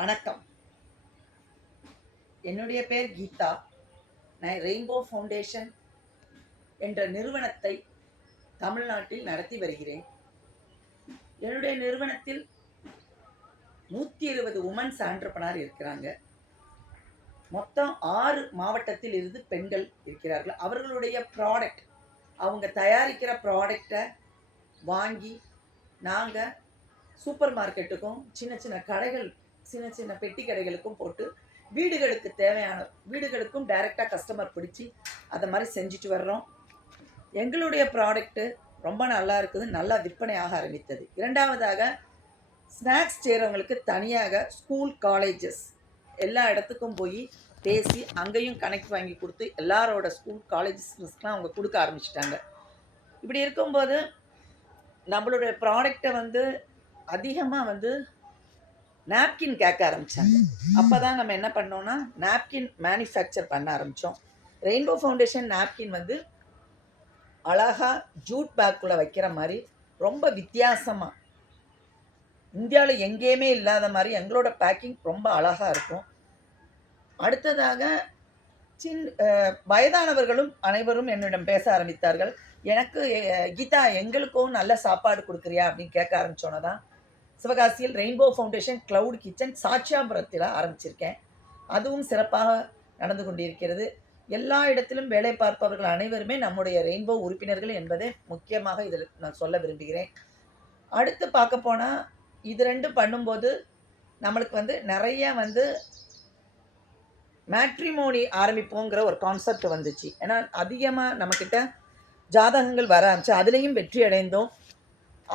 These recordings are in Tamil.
வணக்கம். என்னுடைய பேர் கீதா. நான் ரெயின்போ ஃபவுண்டேஷன் என்ற நிறுவனத்தை தமிழ்நாட்டில் நடத்தி வருகிறேன். என்னுடைய நிறுவனத்தில் 120 உமன்ஸ் ஆண்டர்பனர் இருக்கிறாங்க. மொத்தம் 6 மாவட்டத்தில் இருந்து பெண்கள் இருக்கிறார்கள். அவர்களுடைய ப்ராடக்ட், அவங்க தயாரிக்கிற ப்ராடக்டை வாங்கி நாங்கள் சூப்பர் மார்க்கெட்டுக்கும் சின்ன சின்ன கடைகள், சின்ன சின்ன பெட்டி கடைகளுக்கும் போட்டு வீடுகளுக்கு தேவையான வீடுகளுக்கும் டைரெக்டாக கஸ்டமர் பிடிச்சி அதை மாதிரி செஞ்சுட்டு வர்றோம். எங்களுடைய ப்ராடக்ட்டு ரொம்ப நல்லா இருக்குது, நல்லா விற்பனையாக ஆரம்பித்தது. இரண்டாவதாக, ஸ்நாக்ஸ் செய்கிறவங்களுக்கு தனியாக ஸ்கூல், காலேஜஸ் எல்லா இடத்துக்கும் போய் பேசி அங்கேயும் கனெக்ட் வாங்கி கொடுத்து எல்லாரோட ஸ்கூல், காலேஜஸ்லாம் அவங்க கொடுக்க ஆரம்பிச்சிட்டாங்க. இப்படி இருக்கும்போது நம்மளுடைய ப்ராடக்டை அதிகமாக நாப்கின் கேட்க ஆரம்பித்தாங்க. அப்போ தான் நம்ம என்ன பண்ணோன்னா நாப்கின் மேனுஃபேக்சர் பண்ண ஆரம்பித்தோம். ரெயின்போ ஃபவுண்டேஷன் நாப்கின் அழகாக ஜூட் பேக்குள்ளே வைக்கிற மாதிரி ரொம்ப வித்தியாசமாக, இந்தியாவில் எங்கேயுமே இல்லாத மாதிரி எங்களோட பேக்கிங் ரொம்ப அழகாக இருக்கும். அடுத்ததாக வயதானவர்களும் அனைவரும் என்னிடம் பேச ஆரம்பித்தார்கள். எனக்கு கீதா, எங்களுக்கும் நல்ல சாப்பாடு கொடுக்குறியா அப்படின்னு கேட்க ஆரம்பித்தோன்னே தான் சிவகாசியில் ரெயின்போ ஃபவுண்டேஷன் க்ளவுட் கிச்சன் சாட்சியாபுரத்தில் ஆரம்பிச்சிருக்கேன். அதுவும் சிறப்பாக நடந்து கொண்டிருக்கிறது. எல்லா இடத்திலும் வேலை பார்ப்பவர்கள் அனைவருமே நம்முடைய ரெயின்போ உறுப்பினர்கள் என்பதை முக்கியமாக இதில் நான் சொல்ல விரும்புகிறேன். அடுத்து பார்க்க போனால், இது ரெண்டும் பண்ணும்போது நம்மளுக்கு நிறைய மேட்ரிமோனி ஆரம்பிப்போங்கிற ஒரு கான்செப்ட் வந்துச்சு. ஏன்னா அதிகமாக நம்மக்கிட்ட ஜாதகங்கள் வர ஆரம்பிச்சு, அதுலேயும் வெற்றி அடைந்தோம்.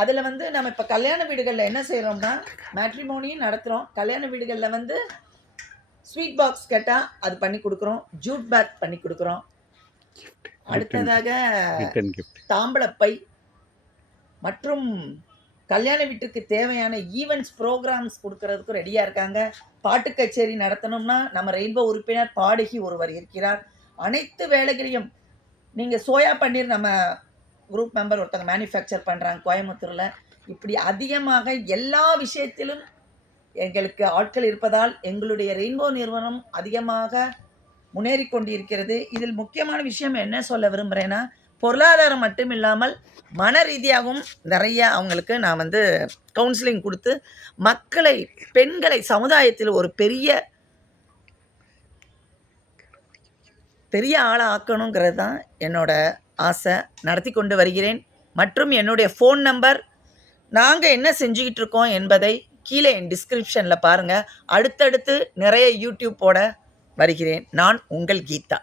அதில் நம்ம இப்போ கல்யாண வீடுகளில் என்ன செய்கிறோம்னா, மேட்ரிமோனியும் நடத்துகிறோம். கல்யாண வீடுகளில் ஸ்வீட் பாக்ஸ் கேட்டால் அது பண்ணி கொடுக்குறோம், ஜூட் பேக் பண்ணி கொடுக்குறோம். அடுத்ததாக தாம்பளப்பை மற்றும் கல்யாண வீட்டுக்கு தேவையான ஈவெண்ட்ஸ் ப்ரோக்ராம்ஸ் கொடுக்கறதுக்கும் ரெடியாக இருக்காங்க. பாட்டு கச்சேரி நடத்தணும்னா நம்ம ரெயின்போ உறுப்பினர் பாடகி ஒருவர் இருக்கிறார். அனைத்து வேலைகளையும் நீங்கள் சோயா பன்னீர் நம்ம குரூப் மெம்பர் ஒருத்தங்க மேனுஃபேக்சர் பண்ணுறாங்க கோயம்புத்தூரில். இப்படி அதிகமாக எல்லா விஷயத்திலும் எங்களுக்கு ஆட்கள் இருப்பதால் எங்களுடைய ரெயின்போ நிறுவனம் அதிகமாக முன்னேறி கொண்டிருக்கிறது. இதில் முக்கியமான விஷயம் என்ன சொல்ல விரும்புகிறேன்னா, பொருளாதாரம் மட்டும் இல்லாமல் மன ரீதியாகவும் நிறைய அவங்களுக்கு நான் கவுன்சிலிங் கொடுத்து மக்களை, பெண்களை சமுதாயத்தில் ஒரு பெரிய ஆளை ஆக்கணுங்கிறது தான் என்னோட ஆசை. நடத்தி கொண்டு வருகிறேன். மற்றும் என்னுடைய ஃபோன் நம்பர், நாங்கள் என்ன செஞ்சுக்கிட்டு இருக்கோம் என்பதை கீழே என் டிஸ்கிரிப்ஷனில் பாருங்கள். அடுத்தடுத்து நிறைய யூடியூப் போட வருகிறேன். நான் உங்கள் கீதா.